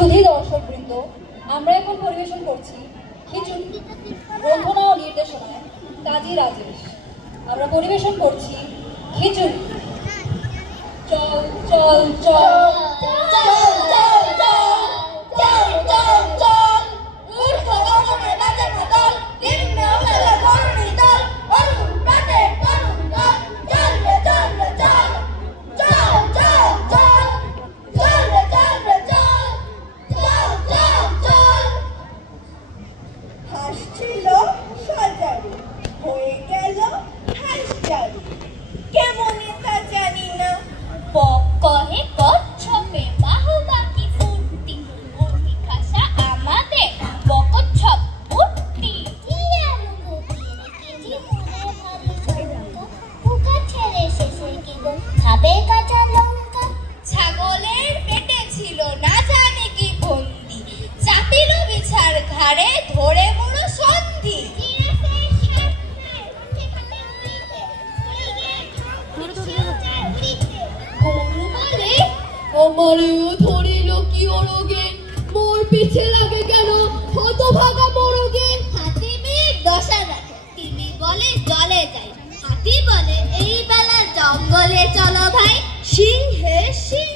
সুধী দর্শকবৃন্দ, আমরা এখন পরিবেশন করছি খিচুড়ি, রন্ধনা ও নির্দেশনায় কাজী রাজেশ। আমরা পরিবেশন করছি খিচুড়ি। চল চল চল ছাগলের পেটে ছিল না জানে কি বন্দি, চাপিল বিছার ঘাড়ে ধরে বড় সন্ধি। আমারেও ধরিল কি ওরগে, মোর পিছে লাগে কেন হতভাগা মোরগে। হাতিমির দশা রাখে, তিমি বলে জলে যাই, হাতি বলে এই বেলা জঙ্গলে চলো ভাই। সিংহে সিংহ